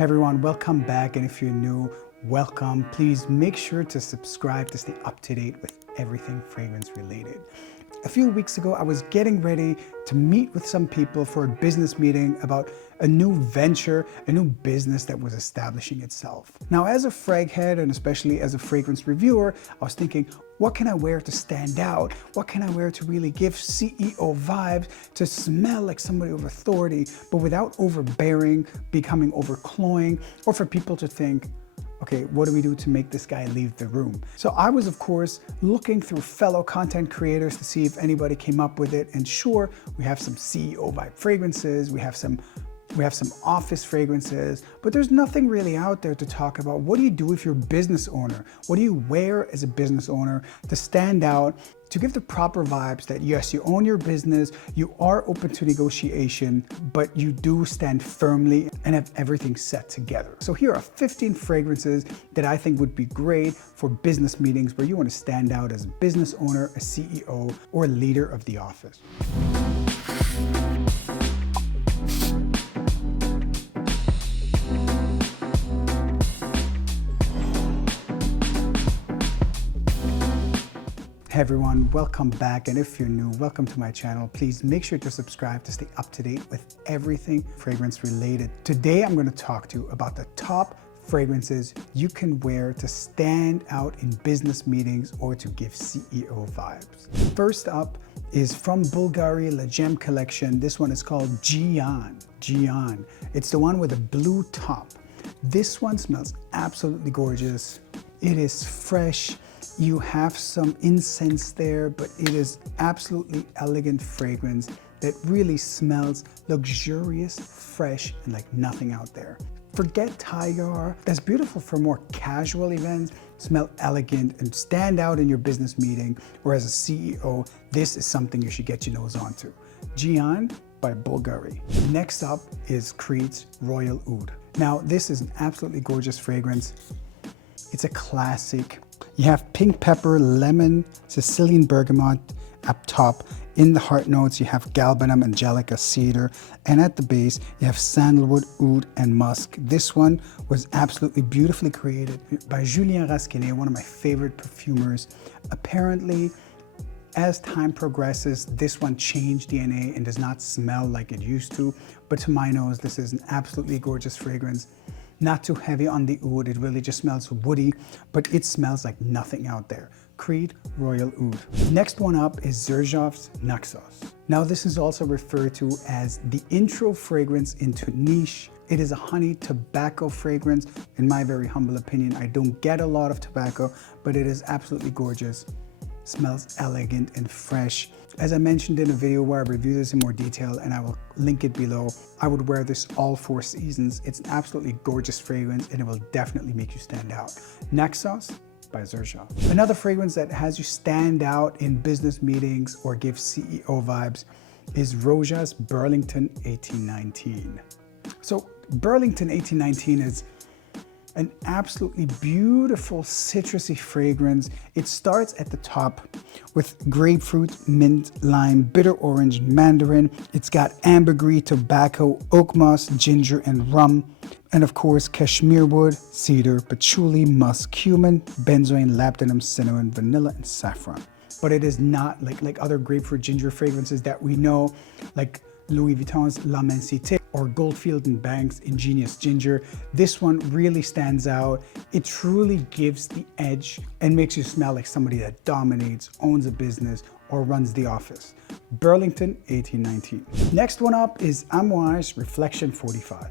Hey everyone, welcome back, and if you're new, welcome. Please make sure to subscribe to stay up to date with everything fragrance related. A few weeks ago, I was getting ready to meet with some people for a business meeting about a new venture, a new business that was establishing itself. Now, as a frag head, and especially as a fragrance reviewer, I was thinking, what can I wear to stand out? What can I wear to really give CEO vibes, to smell like somebody of authority, but without overbearing, becoming overcloying, or for people to think, okay, what do we do to make this guy leave the room? So I was, of course, looking through fellow content creators to see if anybody came up with it. And sure, we have some CEO vibe fragrances, we have some office fragrances, but there's nothing really out there to talk about. What do you do if you're a business owner? What do you wear as a business owner to stand out, to give the proper vibes that yes, you own your business, you are open to negotiation, but you do stand firmly and have everything set together. So here are 15 fragrances that I think would be great for business meetings where you want to stand out as a business owner, a CEO, or a leader of the office. Hey everyone, welcome back, and if you're new, welcome to my channel. Please make sure to subscribe to stay up to date with everything fragrance related. Today I'm going to talk to you about the top fragrances you can wear to stand out in business meetings or to give CEO vibes. First up is from Bulgari Gian collection. This one is called Gian. It's the one with a blue top. This one smells absolutely gorgeous. It is fresh. You have some incense there, but it is absolutely elegant fragrance that really smells luxurious, fresh, and like nothing out there. Forget Tiger. That's beautiful for more casual events. Smell elegant and stand out in your business meeting, or as a CEO, this is something you should get your nose onto. Gian by Bulgari. Next up is Creed's Royal Oud. Now, this is an absolutely gorgeous fragrance. It's a classic. You have pink pepper, lemon, Sicilian bergamot up top. In the heart notes, you have galbanum, angelica, cedar, and at the base, you have sandalwood, oud, and musk. This one was absolutely beautifully created by Julien Rasquinet, one of my favorite perfumers. Apparently, as time progresses, this one changed DNA and does not smell like it used to, but to my nose, this is an absolutely gorgeous fragrance. Not too heavy on the oud, it really just smells woody, but it smells like nothing out there. Creed Royal Oud. Next one up is Xerjoff's Naxos. Now this is also referred to as the intro fragrance into niche. It is a honey tobacco fragrance. In my very humble opinion, I don't get a lot of tobacco, but it is absolutely gorgeous. Smells elegant and fresh. As I mentioned in a video where I review this in more detail, and I will link it below, I would wear this all 4 seasons. It's an absolutely gorgeous fragrance and it will definitely make you stand out. Naxos by Xerjoff. Another fragrance that has you stand out in business meetings or give CEO vibes is Rochas Burlington 1819. So Burlington 1819 is an absolutely beautiful citrusy fragrance. It starts at the top with grapefruit, mint, lime, bitter orange, mandarin. It's got ambergris, tobacco, oak moss, ginger, and rum. And of course, cashmere wood, cedar, patchouli, musk, cumin, benzoin, labdanum, cinnamon, vanilla, and saffron. But it is not like other grapefruit ginger fragrances that we know, like Louis Vuitton's La Mensité or Goldfield & Bank's Ingenious Ginger. This one really stands out. It truly gives the edge and makes you smell like somebody that dominates, owns a business, or runs the office. Burlington 1819. Next one up is Ammoage Reflection 45.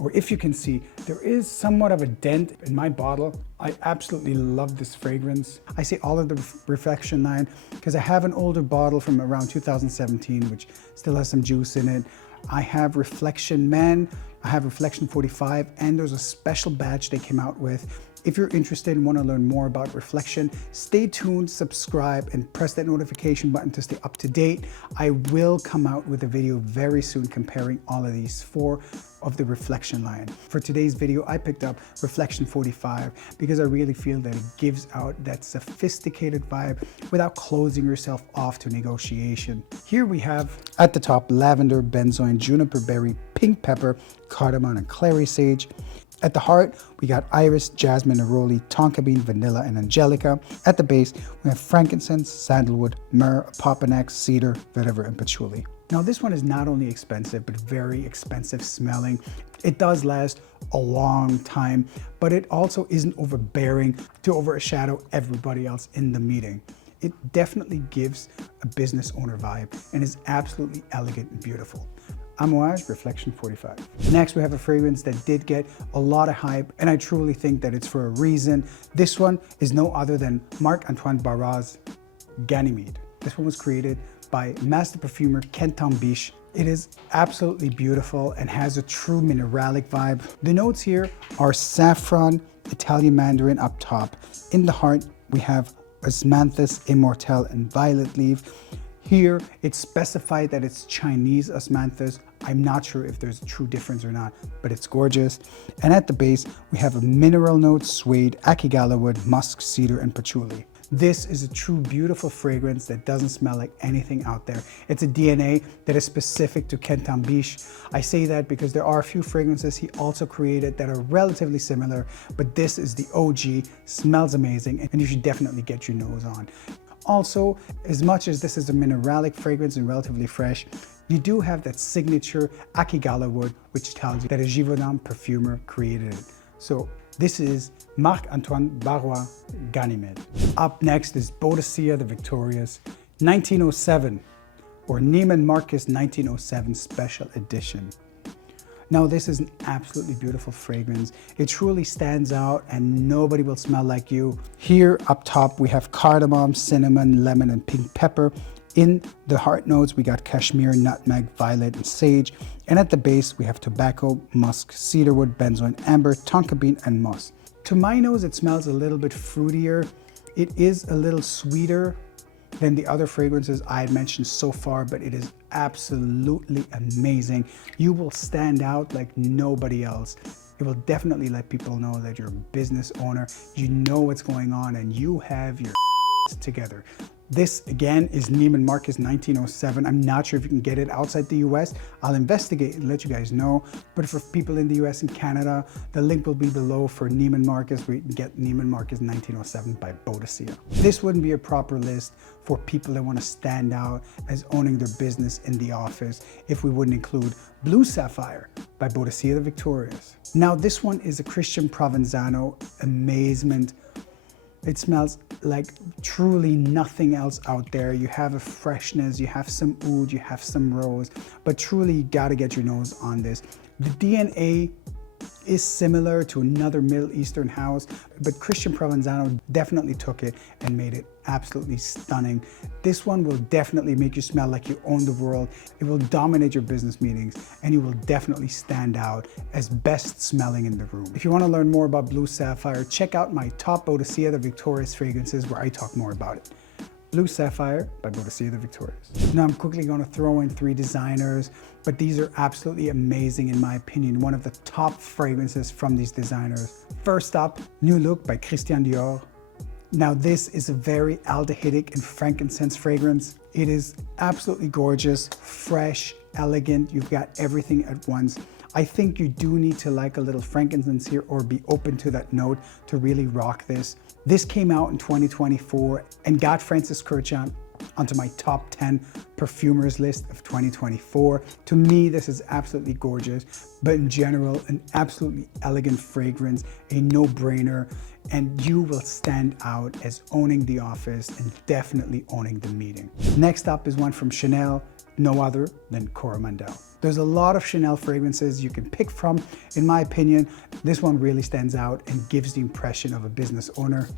Or if you can see, there is somewhat of a dent in my bottle. I absolutely love this fragrance. I say all of the Reflection line because I have an older bottle from around 2017, which still has some juice in it. I have Reflection Men, I have Reflection 45, and there's a special batch they came out with If you're interested and want to learn more about reflection, stay tuned, subscribe, and press that notification button to stay up to date. I will come out with a video very soon comparing all of these 4 of the reflection line. For today's video, I picked up Reflection 45 because I really feel that it gives out that sophisticated vibe without closing yourself off to negotiation. Here we have at the top lavender, benzoin, juniper berry, pink pepper, cardamom, and clary sage. At the heart, we got iris, jasmine, neroli, tonka bean, vanilla, and angelica. At the base, we have frankincense, sandalwood, myrrh, opoponax, cedar, vetiver, and patchouli. Now this one is not only expensive, but very expensive smelling. It does last a long time, but it also isn't overbearing to overshadow everybody else in the meeting. It definitely gives a business owner vibe and is absolutely elegant and beautiful. Ammoage Reflection 45. Next, we have a fragrance that did get a lot of hype, and I truly think that it's for a reason. This one is no other than Marc-Antoine Barra's Ganymede. This one was created by master perfumer Kenton Biche. It is absolutely beautiful and has a true mineralic vibe. The notes here are saffron, Italian mandarin up top. In the heart, we have osmanthus, immortelle, and violet leaf. Here, it's specified that it's Chinese osmanthus. I'm not sure if there's a true difference or not, but it's gorgeous. And at the base, we have a mineral note, suede, akigala wood, musk, cedar, and patchouli. This is a true beautiful fragrance that doesn't smell like anything out there. It's a DNA that is specific to Kenton Biche. I say that because there are a few fragrances he also created that are relatively similar, but this is the OG, smells amazing, and you should definitely get your nose on. Also, as much as this is a mineralic fragrance and relatively fresh, you do have that signature akigala wood, which tells you that a Givaudan perfumer created it. So this is Marc-Antoine Barrois Ganymede. Up next is Boadicea the Victorious 1907, or Neiman Marcus 1907 Special Edition. Now this is an absolutely beautiful fragrance. It truly stands out and nobody will smell like you. Here up top we have cardamom, cinnamon, lemon, and pink pepper. In the heart notes we got cashmere, nutmeg, violet, and sage. And at the base we have tobacco, musk, cedarwood, benzoin, amber, tonka bean, and moss. To my nose it smells a little bit fruitier. It is a little sweeter than the other fragrances I had mentioned so far, but it is absolutely amazing. You will stand out like nobody else. It will definitely let people know that you're a business owner, you know what's going on, and you have your together. This again is Neiman Marcus 1907. I'm not sure if you can get it outside the US. I'll investigate and let you guys know. But for people in the US and Canada, the link will be below for Neiman Marcus, where you can get Neiman Marcus 1907 by Boadicea. This wouldn't be a proper list for people that want to stand out as owning their business in the office if we wouldn't include Blue Sapphire by Boadicea the Victorious. Now this one is a Christian Provenzano amazement. It smells like truly nothing else out there. You have a freshness, you have some oud, you have some rose, but truly you gotta get your nose on this. The DNA is similar to another Middle Eastern house, but Christian Provenzano definitely took it and made it absolutely stunning. This one will definitely make you smell like you own the world. It will dominate your business meetings, and you will definitely stand out as best smelling in the room. If you want to learn more about Blue Sapphire, check out my top Boadicea the Victorious fragrances where I talk more about it. Blue Sapphire by Boadicea the Victorious. Now I'm quickly going to throw in 3 designers, but these are absolutely amazing in my opinion. One of the top fragrances from these designers. First up, New Look by Christian Dior. Now this is a very aldehydic and frankincense fragrance. It is absolutely gorgeous, fresh, elegant. You've got everything at once. I think you do need to like a little frankincense here or be open to that note to really rock this. This came out in 2024 and got Francis Kurkdjian onto my top 10 perfumers list of 2024. To me, this is absolutely gorgeous, but in general, an absolutely elegant fragrance, a no-brainer, and you will stand out as owning the office and definitely owning the meeting. Next up is one from Chanel, no other than Coromandel. There's a lot of Chanel fragrances you can pick from. In my opinion, this one really stands out and gives the impression of a business owner.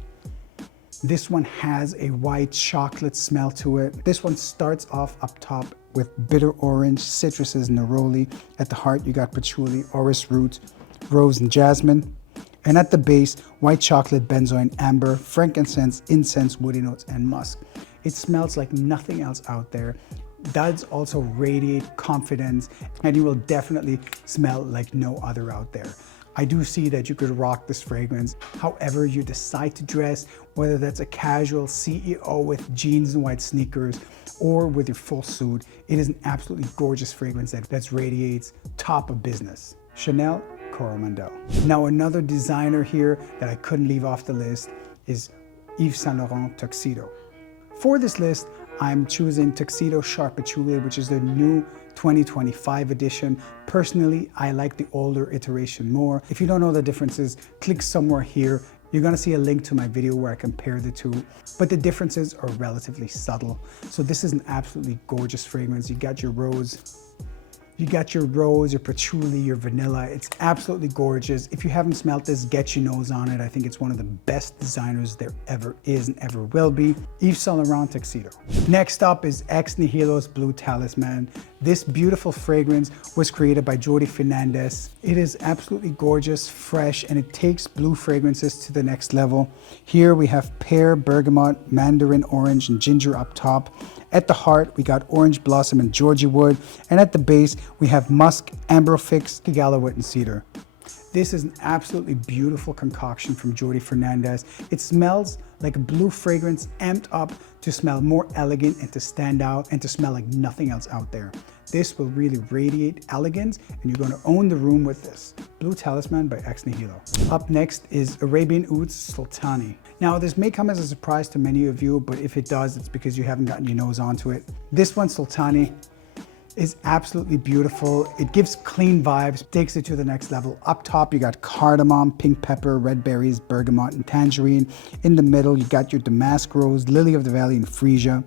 This one has a white chocolate smell to it. This one starts off up top with bitter orange, citruses, neroli. At the heart, you got patchouli, orris root, rose, and jasmine. And at the base, white chocolate, benzoin, amber, frankincense, incense, woody notes, and musk. It smells like nothing else out there. Does also radiate confidence, and you will definitely smell like no other out there. I do see that you could rock this fragrance however you decide to dress, whether that's a casual CEO with jeans and white sneakers or with your full suit. It is an absolutely gorgeous fragrance that radiates top of business. Chanel Coromandel. Now another designer here that I couldn't leave off the list is Yves Saint Laurent Tuxedo. For this list, I'm choosing Tuxedo Sharp Patchouli, which is the new 2025 edition. Personally, I like the older iteration more. If you don't know the differences, click somewhere here. You're gonna see a link to my video where I compare the two, but the differences are relatively subtle. So this is an absolutely gorgeous fragrance. You got your rose, your patchouli, your vanilla. It's absolutely gorgeous. If you haven't smelled this, get your nose on it. I think it's one of the best designers there ever is and ever will be. Yves Saint Laurent Tuxedo. Next up is XNilo's Blue Talisman. This beautiful fragrance was created by Jody Fernandez. It is absolutely gorgeous, fresh, and it takes blue fragrances to the next level. Here we have pear, bergamot, mandarin orange, and ginger up top. At the heart, we got orange blossom and Georgia wood, and at the base, we have musk, amberfix, gallowit, and cedar. This is an absolutely beautiful concoction from Jody Fernandez. It smells like a blue fragrance amped up to smell more elegant and to stand out and to smell like nothing else out there. This will really radiate elegance, and you're going to own the room with this. Blue Talisman by XNilo. Up next is Arabian Oud's Sultani. Now, this may come as a surprise to many of you, but if it does, it's because you haven't gotten your nose onto it. This one, Sultani, is absolutely beautiful. It gives clean vibes, takes it to the next level. Up top, you got cardamom, pink pepper, red berries, bergamot, and tangerine. In the middle, you got your damask rose, lily of the valley, and freesia.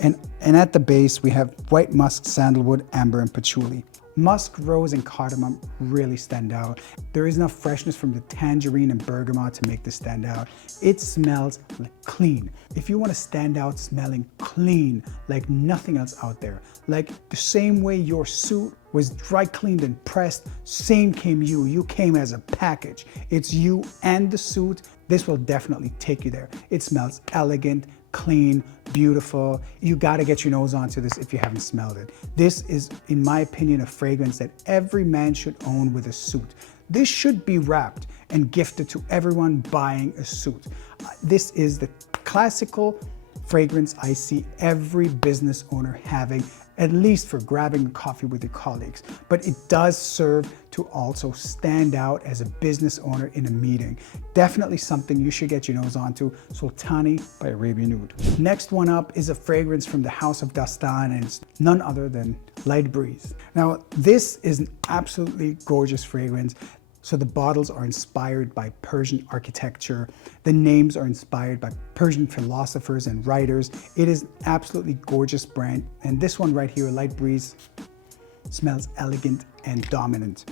And at the base, we have white musk, sandalwood, amber, and patchouli. Musk, rose, and cardamom really stand out. There is enough freshness from the tangerine and bergamot to make this stand out. It smells like clean. If you want to stand out smelling clean like nothing else out there, like the same way your suit was dry cleaned and pressed, same came you. You came as a package. It's you and the suit. This will definitely take you there. It smells elegant, clean, beautiful. You gotta get your nose onto this if you haven't smelled it. This is, in my opinion, a fragrance that every man should own with a suit. This should be wrapped and gifted to everyone buying a suit. This is the classical fragrance I see every business owner having, at least for grabbing a coffee with your colleagues. But it does serve to also stand out as a business owner in a meeting. Definitely something you should get your nose onto. Sultani by Arabian Oud. Next one up is a fragrance from the House of Destan, and it's none other than Light Breeze. Now, this is an absolutely gorgeous fragrance. So the bottles are inspired by Persian architecture. The names are inspired by Persian philosophers and writers. It is an absolutely gorgeous brand. And this one right here, Light Breeze, smells elegant and dominant.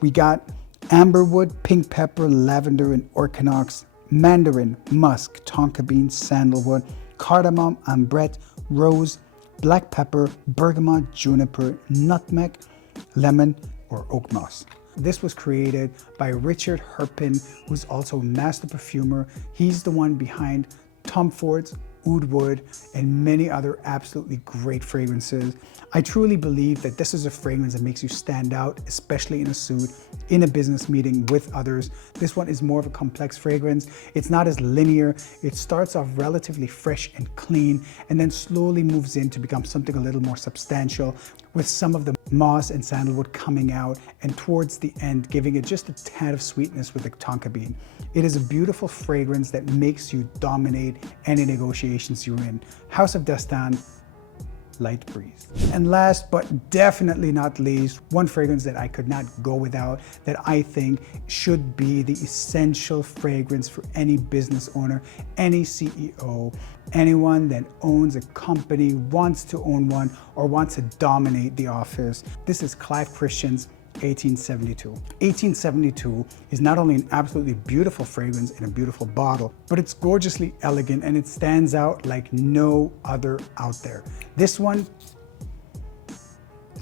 We got amberwood, pink pepper, lavender, and orchinox, mandarin, musk, tonka bean, sandalwood, cardamom, ambrette, rose, black pepper, bergamot, juniper, nutmeg, lemon, or oak moss. This was created by Richard Herpin, who's also a master perfumer. He's the one behind Tom Ford's Oud Wood and many other absolutely great fragrances. I truly believe that this is a fragrance that makes you stand out, especially in a suit, in a business meeting with others. This one is more of a complex fragrance. It's not as linear. It starts off relatively fresh and clean and then slowly moves in to become something a little more substantial, with some of the moss and sandalwood coming out, and towards the end giving it just a tad of sweetness with the tonka bean. It is a beautiful fragrance that makes you dominate any negotiations you're in. House of Destan, Light Breeze. And last but definitely not least, one fragrance that I could not go without, that I think should be the essential fragrance for any business owner, any CEO, anyone that owns a company, wants to own one, or wants to dominate the office. This is Clive Christian's 1872. 1872 is not only an absolutely beautiful fragrance in a beautiful bottle, but it's gorgeously elegant and it stands out like no other out there. This one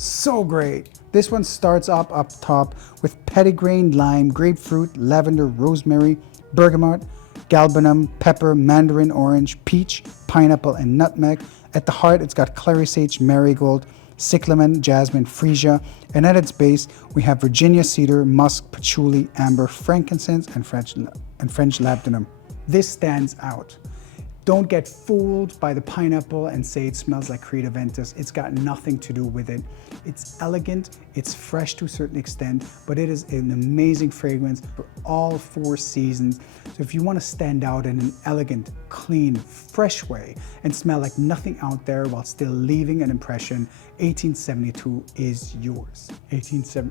So great. This one starts up top with petitgrain, lime, grapefruit, lavender, rosemary, bergamot, galbanum, pepper, mandarin orange, peach, pineapple, and nutmeg. At the heart, it's got clary sage, marigold, cyclamen, jasmine, freesia, and at its base, we have Virginia cedar, musk, patchouli, amber, frankincense, and French labdanum. This stands out. Don't get fooled by the pineapple and say it smells like Creta Ventus. It's got nothing to do with it. It's elegant, it's fresh to a certain extent, but it is an amazing fragrance for all 4 seasons. So if you want to stand out in an elegant, clean, fresh way and smell like nothing out there while still leaving an impression, 1872 is yours.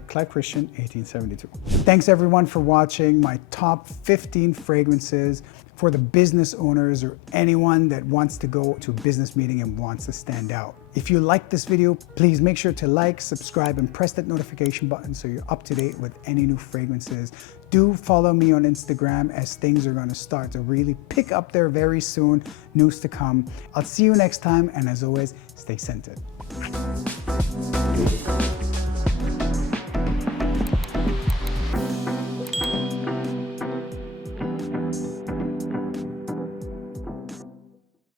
Clive Christian, 1872. Thanks everyone for watching my top 15 fragrances for the business owners or anyone that wants to go to a business meeting and wants to stand out. If you like this video, please make sure to like, subscribe, and press that notification button so you're up to date with any new fragrances. Do follow me on Instagram as things are going to start to really pick up there very soon. News to come. I'll see you next time, and as always, stay scented.